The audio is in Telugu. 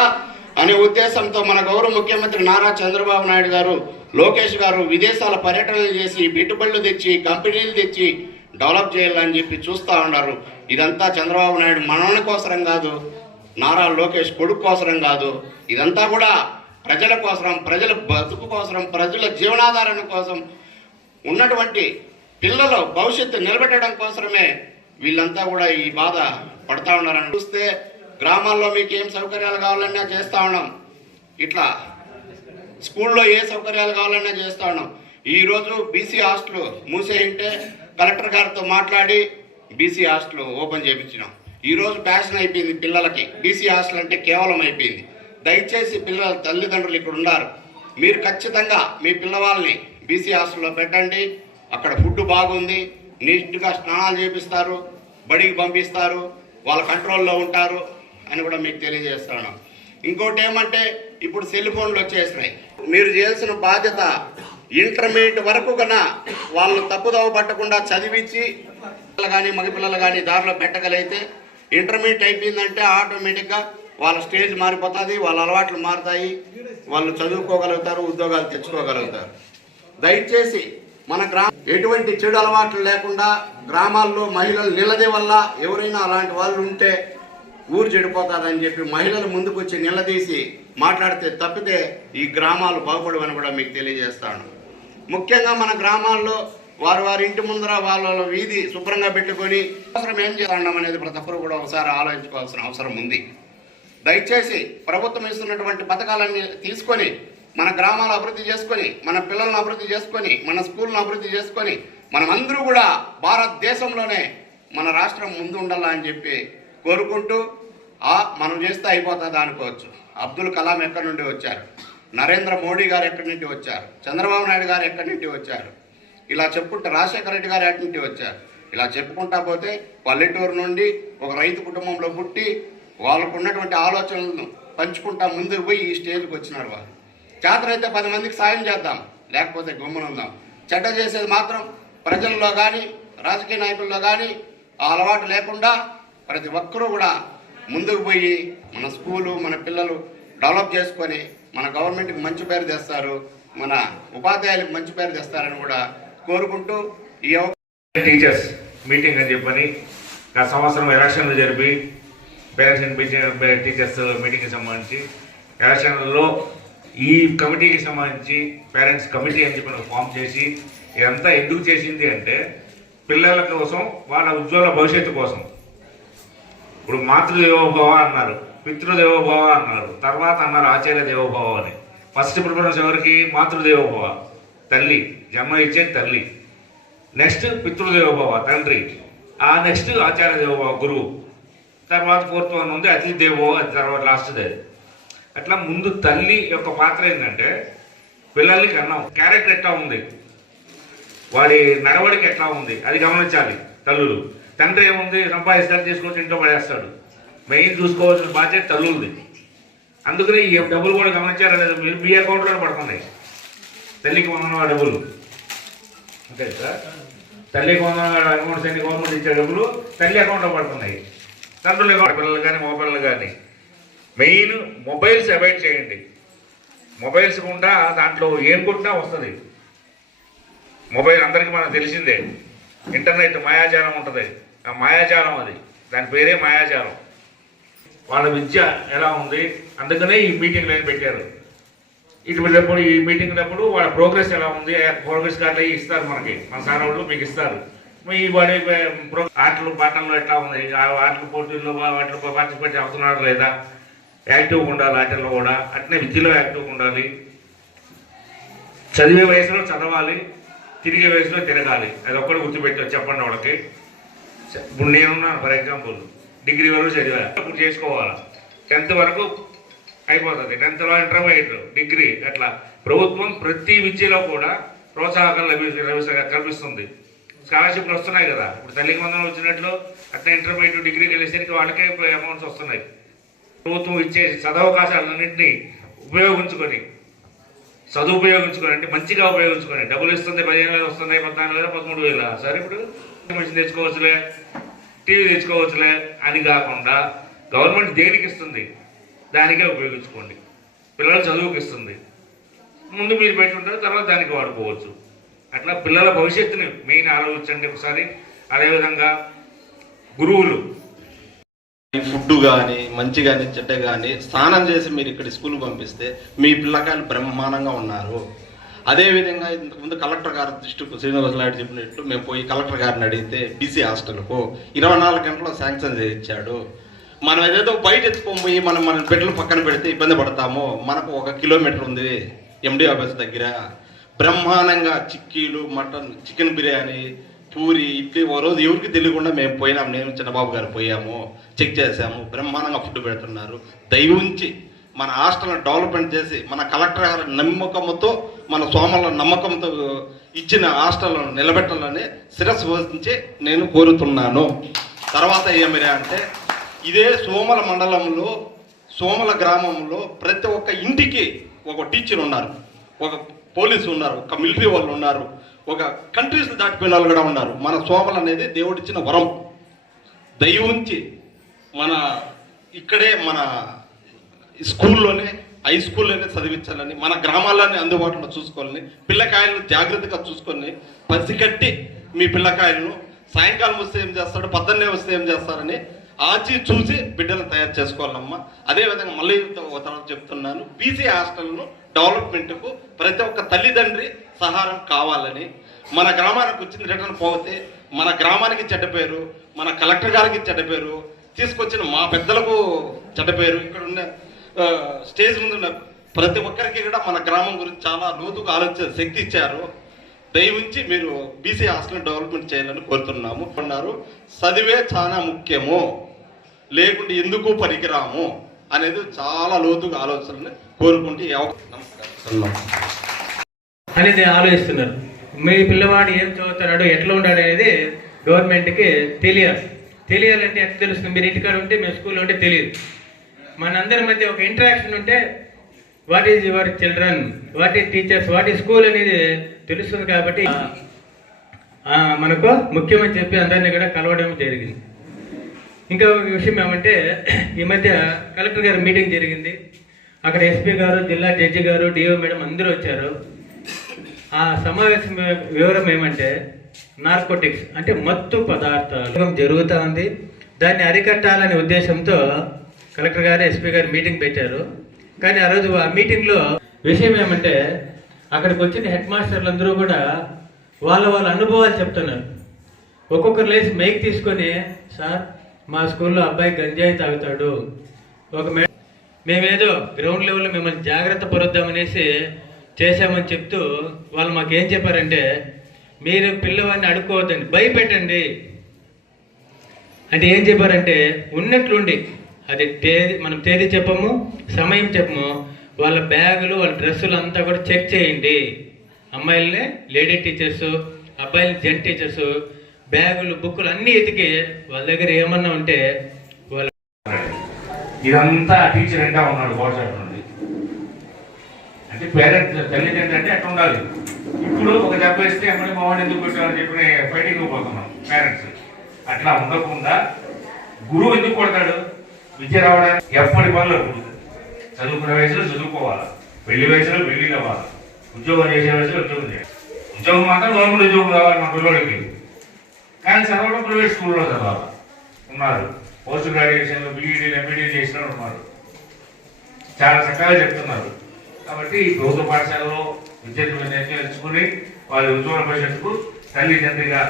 కదా అనే ఉద్దేశంతో మన గౌరవ ముఖ్యమంత్రి నారా చంద్రబాబు నాయుడు గారు, లోకేష్ గారు విదేశాల పర్యటనలు చేసి పెట్టుబడులు తెచ్చి కంపెనీలు తెచ్చి డెవలప్ చేయాలని చెప్పి చూస్తూ ఉన్నారు. ఇదంతా చంద్రబాబు నాయుడు మనవని కోసరం కాదు, నారా లోకేష్ కొడుకు కోసరం కాదు, ఇదంతా కూడా ప్రజల కోసరం, ప్రజల బతుకు కోసరం, ప్రజల జీవనాధారం కోసం, ఉన్నటువంటి పిల్లల భవిష్యత్తు నిలబెట్టడం కోసమే వీళ్ళంతా కూడా ఈ బాధ పడతా ఉన్నారని చూస్తే గ్రామాల్లో మీకు ఏం సౌకర్యాలు కావాలన్నా చేస్తూ ఉన్నాం, ఇట్లా స్కూల్లో ఏ సౌకర్యాలు కావాలన్నా చేస్తూ ఉన్నాం. ఈరోజు బీసీ హాస్టల్ మూసేయంటే కలెక్టర్ గారితో మాట్లాడి బీసీ హాస్టల్ ఓపెన్ చేయించినాం. ఈరోజు ప్యాషన్ అయిపోయింది పిల్లలకి, బీసీ హాస్టల్ అంటే కేవలం అయిపోయింది. దయచేసి పిల్లల తల్లిదండ్రులు ఇక్కడ ఉన్నారు, మీరు ఖచ్చితంగా మీ పిల్లవాళ్ళని బీసీ హాస్టల్లో పెట్టండి. అక్కడ ఫుడ్ బాగుంది, నీట్గా స్నానాలు చేపిస్తారు, బడికి పంపిస్తారు, వాళ్ళ కంట్రోల్లో ఉంటారు అని కూడా మీకు తెలియజేస్తాను. ఇంకోటి ఏమంటే ఇప్పుడు సెల్ ఫోన్లు వచ్చేసినాయి. మీరు చేయాల్సిన బాధ్యత ఇంటర్మీడియట్ వరకు కన్నా వాళ్ళు తప్పుదోవ పట్టకుండా చదివించి కానీ మగపిల్లలు కానీ దారిలో పెట్టగలిగితే ఇంటర్మీడియట్ అయిపోయిందంటే ఆటోమేటిక్గా వాళ్ళ స్టేజ్ మారిపోతుంది, వాళ్ళ అలవాట్లు మారుతాయి, వాళ్ళు చదువుకోగలుగుతారు, ఉద్యోగాలు తెచ్చుకోగలుగుతారు. దయచేసి మన ఎటువంటి చెడు అలవాట్లు లేకుండా గ్రామాల్లో మహిళలు నిలదే వల్ల ఎవరైనా అలాంటి వాళ్ళు ఉంటే ఊరు చెడిపోతుందని చెప్పి మహిళలు ముందుకు వచ్చి నిలదీసి మాట్లాడితే తప్పితే ఈ గ్రామాలు బాగుపడవని కూడా మీకు తెలియజేస్తాను. ముఖ్యంగా మన గ్రామాల్లో వారి ఇంటి ముందర వాళ్ళ వీధి శుభ్రంగా పెట్టుకొని అవసరం ఏం చేస్తాం అనేది ప్రతి ఒక్కరు కూడా ఒకసారి ఆలోచించుకోవాల్సిన అవసరం ఉంది. దయచేసి ప్రభుత్వం ఇస్తున్నటువంటి పథకాలన్నీ తీసుకొని మన గ్రామాలు అభివృద్ధి చేసుకొని, మన పిల్లలను అభివృద్ధి చేసుకొని, మన స్కూళ్ళను అభివృద్ధి చేసుకొని మనమందరూ కూడా భారతదేశంలోనే మన రాష్ట్రం ముందు ఉండాలని చెప్పి కోరుకుంటూ మనం చేస్తే అయిపోతుందా అనుకోవచ్చు. అబ్దుల్ కలాం ఎక్కడి నుండి వచ్చారు, నరేంద్ర మోడీ గారు ఎక్కడి నుండి వచ్చారు, చంద్రబాబు నాయుడు గారు ఎక్కడి నుండి వచ్చారు, ఇలా చెప్పుకుంటే రాజశేఖర రెడ్డి గారు ఎక్కడి నుండి వచ్చారు, ఇలా చెప్పుకుంటా పోతే పల్లెటూరు నుండి ఒక రైతు కుటుంబంలో పుట్టి వాళ్ళకు ఉన్నటువంటి ఆలోచనలను పంచుకుంటా ముందుకు పోయి ఈ స్టేజ్కి వచ్చినారు. వాళ్ళు చేతనైతే 10 మందికి సాయం చేద్దాం, లేకపోతే గమ్మునుందాం. చెడ్డ చేసేది మాత్రం ప్రజల్లో కానీ రాజకీయ నాయకుల్లో కానీ ఆ అలవాటు లేకుండా ప్రతి ఒక్కరూ కూడా ముందుకు పోయి మన స్కూలు, మన పిల్లలు డెవలప్ చేసుకొని మన గవర్నమెంట్కి మంచి పేరు తెస్తారు, మన ఉపాధ్యాయులకు మంచి పేరు తెస్తారని కూడా కోరుకుంటూ ఈ టీచర్స్ మీటింగ్ అని చెప్పని గత సంవత్సరం ఎలక్షన్లు జరిపి పేరెంట్స్ అండ్ టీచర్స్ మీటింగ్కి సంబంధించి ఎలక్షన్లలో ఈ కమిటీకి సంబంధించి పేరెంట్స్ కమిటీ అని చెప్పి ఫామ్ చేసి ఇదంతా ఎందుకు చేసింది అంటే పిల్లల కోసం, వాళ్ళ ఉజ్వల భవిష్యత్తు కోసం. ఇప్పుడు మాతృదేవోభవ అన్నారు, పితృదేవోభవ అన్నారు, తర్వాత అన్నారు ఆచార్య దేవోభవ అని. ఫస్ట్ ప్రిఫరెన్స్ ఎవరికి? మాతృదేవోభవ, తల్లి, జన్మ ఇచ్చేది తల్లి. నెక్స్ట్ పితృదేవోభవ, తండ్రి. ఆ నెక్స్ట్ ఆచార్య దేవోభవ, గురువు. తర్వాత 4th వన్ ఉంది అతిథి దేవోభవ, అది తర్వాత లాస్ట్దే. అట్లా ముందు తల్లి యొక్క పాత్ర ఏంటంటే పిల్లలకి అన్నం, క్యారెక్టర్ ఎట్లా ఉంది, వాడి నడవడికి ఎట్లా ఉంది అది గమనించాలి తల్లులు. తండ్రి ఏముంది, సంపాదిస్తాడు, తీసుకొచ్చి ఇంట్లో పడేస్తాడు. మెయిన్ చూసుకోవాల్సిన బాధ్యత తల్లులది. అందుకని ఈ డబ్బులు కూడా గమనించారనేది మీరు మీ అకౌంట్లోనే పడుతున్నాయి. తల్లికి వందన డబ్బులు అంతే సార్, తల్లికి వందన అకౌంట్స్ అన్ని గవర్నమెంట్ ఇచ్చే డబ్బులు తల్లి అకౌంట్లో పడుతున్నాయి. తండ్రులు పిల్లలు కానీ మొబైల్ కానీ మెయిన్ మొబైల్స్ అవాయిడ్ చేయండి. మొబైల్స్ గుండా దాంట్లో ఏం కొట్టినా వస్తుంది. మొబైల్ అందరికీ మనకు తెలిసిందే, ఇంటర్నెట్ మాయాజాలం ఉంటుంది, ఆ మాయాజాలం అది, దాని పేరే మాయాజాలం. వాళ్ళ విద్య ఎలా ఉంది, అందుకనే ఈ మీటింగ్లు ఏం పెట్టారు. ఇటు వెళ్ళినప్పుడు ఈ మీటింగ్ అప్పుడు వాళ్ళ ప్రోగ్రెస్ ఎలా ఉంది, ప్రోగ్రెస్ కార్డులు ఇస్తారు మనకి, మన సార్ వాళ్ళు మీకు ఇస్తారు. మీ వాడి ఆటలు పాటల్లో ఎట్లా ఉంది, ఆ ఆటల పోటీల్లో వాటిలో పార్టిసిపేట్ అవుతున్నారా లేదా, యాక్టివ్గా ఉండాలి ఆటల్లో కూడా, అట్నే విద్యలో యాక్టివ్గా ఉండాలి. చదివే వయసులో చదవాలి, తిరిగే వయసులో తిరగాలి. అది ఒక్కటి గుర్తుపెట్టి చెప్పండి వాళ్ళకి. ఇప్పుడు నేనున్నాను ఫర్ ఎగ్జాంపుల్, డిగ్రీ వరకు చదివా, ఇప్పుడు చేసుకోవాలి. 10th వరకు అయిపోతుంది, 10th ఇంటర్మీడియట్, డిగ్రీ. అట్లా ప్రభుత్వం ప్రతి విద్యలో కూడా ప్రోత్సాహకం కల్పిస్తుంది. స్కాలర్షిప్లు వస్తున్నాయి కదా, ఇప్పుడు తల్లికి వందనం వచ్చినట్లు అట్లా ఇంటర్మీడియట్, డిగ్రీకి వెళ్ళేసరికి వాళ్ళకే అమౌంట్స్ వస్తున్నాయి. ప్రభుత్వం ఇచ్చే సదవకాశాలన్నింటినీ ఉపయోగించుకొని, సదుపయోగించుకొని, అంటే మంచిగా ఉపయోగించుకొని, డబ్బులు ఇస్తుంది 15,000 వస్తున్నాయి, 14,000, 13,000. సరే ఇప్పుడు మిషన్ తెచ్చుకోవచ్చులే, టీవీ తెచ్చుకోవచ్చులే అని కాకుండా గవర్నమెంట్ దేనికి ఇస్తుంది, దానికే ఉపయోగించుకోండి. పిల్లలు చదువుకి ఇస్తుంది, ముందు మీరు పెట్టుంటారు, తర్వాత దానికి వాడుకోవచ్చు. అట్లా పిల్లల భవిష్యత్తుని మెయిన్ ఆలోచించండి ఒకసారి. అదేవిధంగా గురువులు ఫుడ్ కానీ మంచి కానీ చెడ్డ కానీ స్నానం చేసి మీరు ఇక్కడ స్కూల్ పంపిస్తే మీ పిల్లకాయలు బ్రహ్మాండంగా ఉన్నారు. అదేవిధంగా ఇంతకుముందు కలెక్టర్ గారి దృష్టికి శ్రీనివాస నాయుడు చెప్పినట్టు మేము పోయి కలెక్టర్ గారిని అడిగితే బీసీ హాస్టల్కు 24 గంటల్లో శాంక్షన్ చేయించాడు. మనం ఏదేదో బయట ఎత్తుకొని మనం మన బిడ్డలు పక్కన పెడితే ఇబ్బంది పడతాము. మనకు 1 కిలోమీటర్ ఉంది ఎండి ఆఫీస్ దగ్గర, బ్రహ్మాండంగా చిక్కీలు, మటన్, చికెన్ బిర్యానీ, పూరి, ఇడ్లీ ఓ రోజు ఎవరికి తెలియకుండా మేము పోయినాం. నేను చిన్నబాబు గారు పోయాము, చెక్ చేసాము, బ్రహ్మాండంగా ఫుడ్ పెడుతున్నారు. దయవుంచి మన హాస్టల్ని డెవలప్మెంట్ చేసి మన కలెక్టర్ గారి నమ్మకంతో, మన సోమల నమ్మకంతో ఇచ్చిన హాస్టల్ను నిలబెట్టాలని శిరస్సు వహించి నేను కోరుతున్నాను. తర్వాత ఏమిరా అంటే ఇదే సోమల మండలంలో, సోమల గ్రామంలో ప్రతి ఒక్క ఇంటికి ఒక టీచర్ ఉన్నారు, ఒక పోలీసు ఉన్నారు, ఒక మిలిటరీ వాళ్ళు ఉన్నారు, ఒక కంట్రీస్ దాటిపోయిన వాళ్ళు కూడా ఉన్నారు. మన సోమలు అనేది దేవుడిచ్చిన వరం. దయవుంచి మన ఇక్కడే మన స్కూల్లోనే, హై స్కూల్లోనే చదివించాలని, మన గ్రామాల్లోనే అందుబాటులో చూసుకోవాలని, పిల్లకాయలను జాగ్రత్తగా చూసుకొని పసిగట్టి మీ పిల్లకాయలను సాయంకాలం వస్తే ఏం చేస్తాడు, పొద్దున్నే వస్తే ఏం చేస్తారని ఆచి చూసి బిడ్డలు తయారు చేసుకోవాలమ్మా. అదేవిధంగా మళ్ళీ తర్వాత చెప్తున్నాను, బీసీ హాస్టల్ను డెవలప్మెంట్కు ప్రతి ఒక్క తల్లిదండ్రి సహాయం కావాలని. మన గ్రామానికి వచ్చింది రిటర్న్ పోతే మన గ్రామానికి చెడ్డ పేరు, మన కలెక్టర్ గారికి చెడ్డ పేరు, తీసుకొచ్చిన మా పెద్దలకు చెడ్డ పేరు, ఇక్కడ ఉన్న స్టేజ్ ముందు ఉన్న ప్రతి ఒక్కరికి కూడా మన గ్రామం గురించి చాలా లోతుగా ఆలోచించే శక్తి ఇచ్చారు. దయవుంచి మీరు బీసీ హాస్టల్ డెవలప్మెంట్ చేయాలని కోరుతున్నాము. అన్నారు చదివే చాలా ముఖ్యము, లేకుంటే ఎందుకు పనికిరాము అనేది చాలా లోతుగా ఆలోచనని కోరుకుంటే అనేది ఆలోచిస్తున్నారు. మీ పిల్లవాడు ఏం చదువుతున్నాడు, ఎట్లా ఉన్నాడు అనేది గవర్నమెంట్కి తెలియాలంటే ఎట్లా తెలుస్తుంది? మీరు ఇంటికాడ ఉంటే, మేము స్కూల్లో ఉంటే తెలియదు. మనందరి మధ్య ఒక ఇంటరాక్షన్ ఉంటే what is your children, what is teachers, what is school అనేది తెలుస్తుంది. కాబట్టి మనకు ముఖ్యమని చెప్పి అందరినీ కూడా కలవడం జరిగింది. ఇంకా ఒక విషయం ఏమంటే, ఈ మధ్య కలెక్టర్ గారి మీటింగ్ జరిగింది. అక్కడ ఎస్పీ గారు, జిల్లా జడ్జి గారు, డిఓ మేడం అందరూ వచ్చారు. ఆ సమావేశం వివరం ఏమంటే, నార్కోటిక్స్ అంటే మత్తు పదార్థాలు జరుగుతూ ఉంది. దాన్ని అరికట్టాలనే ఉద్దేశంతో కలెక్టర్ గారు, ఎస్పీ గారు మీటింగ్ పెట్టారు. కానీ ఆ రోజు ఆ మీటింగ్లో విషయం ఏమంటే, అక్కడికి వచ్చిన హెడ్ మాస్టర్లు అందరూ కూడా వాళ్ళ అనుభవాలు చెప్తున్నారు. ఒక్కొక్కరు లేచి మైక్ తీసుకొని, సార్ మా స్కూల్లో అబ్బాయి గంజాయి తాగుతాడు, మేమేదో గ్రౌండ్ లెవెల్లో మిమ్మల్ని జాగ్రత్త పరుద్దామనేసి చేశామని చెప్తూ వాళ్ళు మాకేం చెప్పారంటే, మీరు పిల్లవాడిని అడుక్కోవద్దండి, భయపెట్టండి అంటే. ఏం చెప్పారంటే ఉన్నట్లుండి, అది మనం తేదీ చెప్పము, సమయం చెప్పము, వాళ్ళ బ్యాగులు, వాళ్ళ డ్రెస్సులు అంతా కూడా చెక్ చేయండి. అమ్మాయిలనే లేడీ టీచర్స్, అబ్బాయిలు జెంట్ టీచర్స్ బ్యాగులు, బుక్కులు అన్నీ ఎతికి వాళ్ళ దగ్గర ఏమన్నా ఉంటే వాళ్ళ ఇదంతా టీచర్ ఎంటా ఉన్నాడు వాట్సాప్ నుండి. అంటే పేరెంట్ తల్లిదండ్రులు అంటే అట్లా ఉండాలి. ఇప్పుడు ఒక దెబ్బ ఇస్తే ఎమ్మడి మొహన్ ఎందుకు పెట్టాలని చెప్పి ఫైటింగ్ పోతున్నాం పేరెంట్స్. అట్లా ఉండకుండా గురువు ఎందుకు కొడతాడు? విద్య రావడానికి ఎప్పటి పనులు చదువుకునే వయసులో చదువుకోవాలి, పెళ్లి వయసులో పెళ్లి అవ్వాలి, ఉద్యోగం చేసే వయసులో ఉద్యోగం చేయాలి. ఉద్యోగం మాత్రం గవర్నమెంట్ ఉద్యోగం కావాలి మా పిల్లలకి. కానీ చదవడం ప్రైవేట్ స్కూల్లో చదవాలి. ఉన్నారు పోస్ట్ గ్రాడ్యుయేషన్లో బీఈడీలు ఎంపీడీలు చేసిన ఉన్నారు, చాలా చక్కగా చెప్తున్నారు. కాబట్టి ఈ ప్రభుత్వ పాఠశాలలో విద్యార్థులను నేర్చుకుని వాళ్ళ ఉద్యోగ భవిష్యత్తుకు తల్లిదండ్రిగా